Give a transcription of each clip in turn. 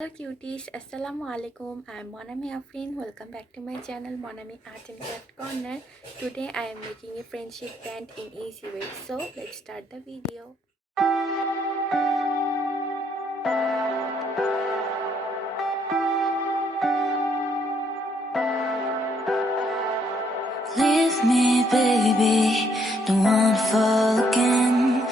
Hello cuties, Assalamu alaikum. I am Monami Afreen. Welcome back to my channel Monami Art and Craft Corner. Today I am making a friendship band in easy way. So let's start the video. Leave me, baby, don't wanna fall again.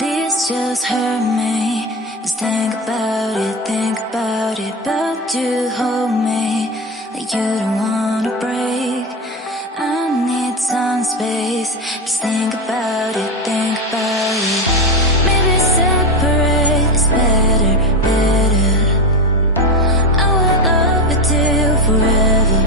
This just hurt me. Just think about it, but you hold me like you don't wanna break. I need some space. Just think about it. Maybe separate is better. I will love you till forever.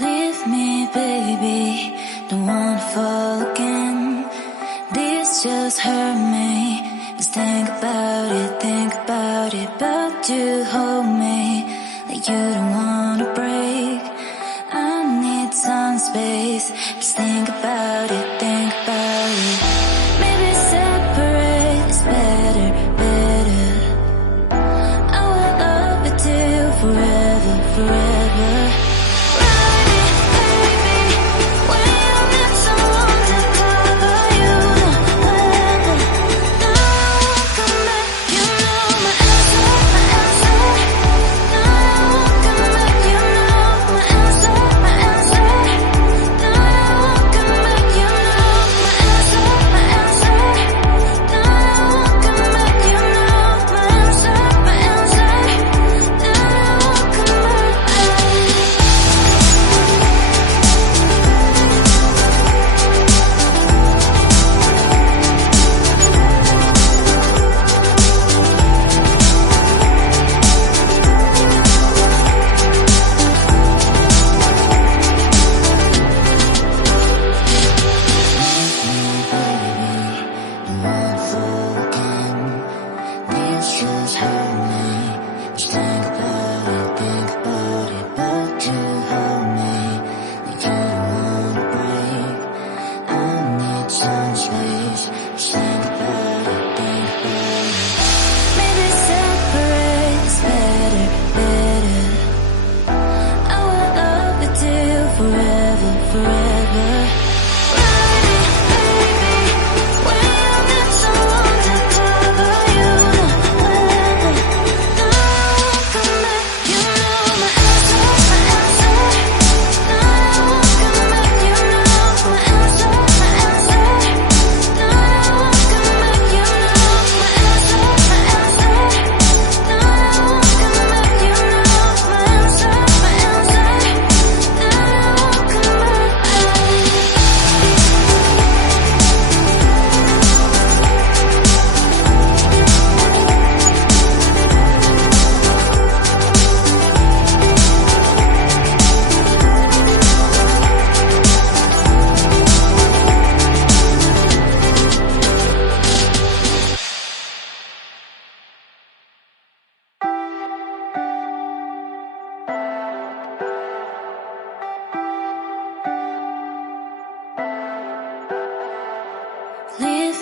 Leave me, baby, don't wanna fall again. This just hurt me. Just think about it, but you hold me like you don't wanna break. I need some space. Just think about it. Maybe separate is better. I will love you till forever. Come back, you know my answer.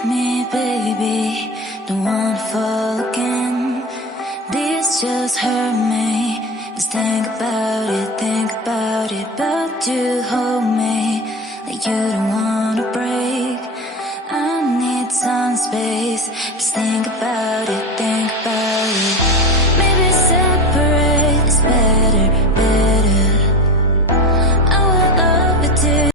me, baby. Don't wanna fall again. This just hurt me. Just think about it. But you hold me like you don't wanna break. I need some space. Just think about it.